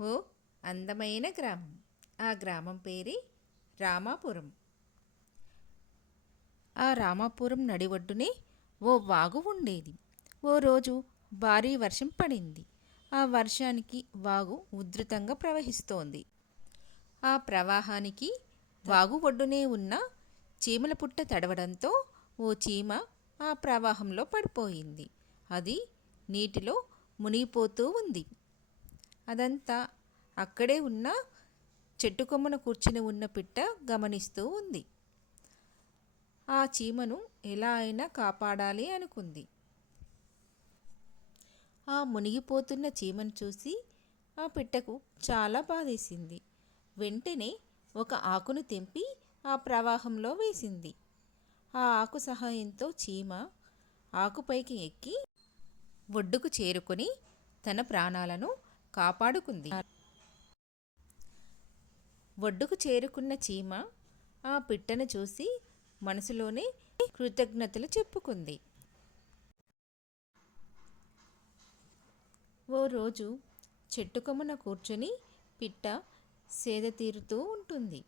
ఓ అందమైన గ్రామం. ఆ గ్రామం పేరే రామాపురం. ఆ రామాపురం నడివడ్డునే ఓ వాగు ఉండేది. ఓ రోజు భారీ వర్షం పడింది. ఆ వర్షానికి వాగు ఉధృతంగా ప్రవహిస్తోంది. ఆ ప్రవాహానికి వాగు ఒడ్డునే ఉన్న చీమల పుట్ట తడవడంతో ఓ చీమ ఆ ప్రవాహంలో పడిపోయింది. అది నీటిలో మునిగిపోతూ ఉంది. అదంతా అక్కడే ఉన్న చెట్టు కొమ్మన కూర్చుని ఉన్న పిట్ట గమనిస్తూ ఉంది. ఆ చీమను ఎలా అయినా కాపాడాలి అనుకుంది. ఆ మునిగిపోతున్న చీమను చూసి ఆ పిట్టకు చాలా బాధేసింది. వెంటనే ఒక ఆకును తెంపి ఆ ప్రవాహంలో వేసింది. ఆ ఆకు సహాయంతో చీమ ఆకుపైకి ఎక్కి ఒడ్డుకు చేరుకొని తన ప్రాణాలను కాపాడుకుంది. ఒడ్డుకు చేరుకున్న చీమ ఆ పిట్టను చూసి మనసులోనే కృతజ్ఞతలు చెప్పుకుంది. ఓ రోజు చెట్టు కొమ్మన కూర్చొని పిట్ట సేద తీరుతూ ఉంటుంది.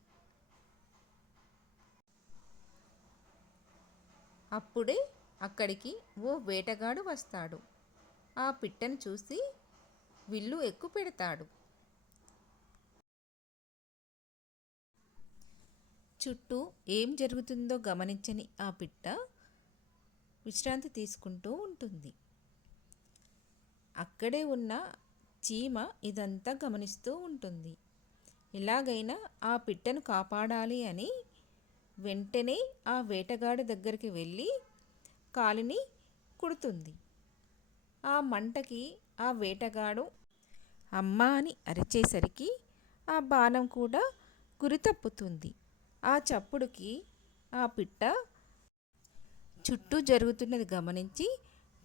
అప్పుడే అక్కడికి ఓ వేటగాడు వస్తాడు. ఆ పిట్టను చూసి విల్లు ఎక్కు పెడతాడు. చుట్టూ ఏం జరుగుతుందో గమనించని ఆ పిట్ట విశ్రాంతి తీసుకుంటూ ఉంటుంది. అక్కడే ఉన్న చీమ ఇదంతా గమనిస్తూ ఉంటుంది. ఎలాగైనా ఆ పిట్టను కాపాడాలి అని వెంటనే ఆ వేటగాడి దగ్గరికి వెళ్ళి కాలిని కుడుతుంది. ఆ మంటకి ఆ వేటగాడు అమ్మ అని అరిచేసరికి ఆ బాణం కూడా గురి తప్పుతుంది ఆ చప్పుడుకి ఆ పిట్ట చుట్టూ జరుగుతున్నది గమనించి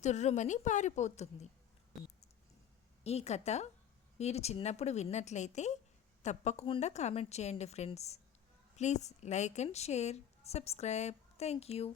తుర్రుమని పారిపోతుంది. ఈ కథ మీరు చిన్నప్పుడు విన్నట్లయితే తప్పకుండా కామెంట్ చేయండి friends. Please like and share subscribe. Thank you.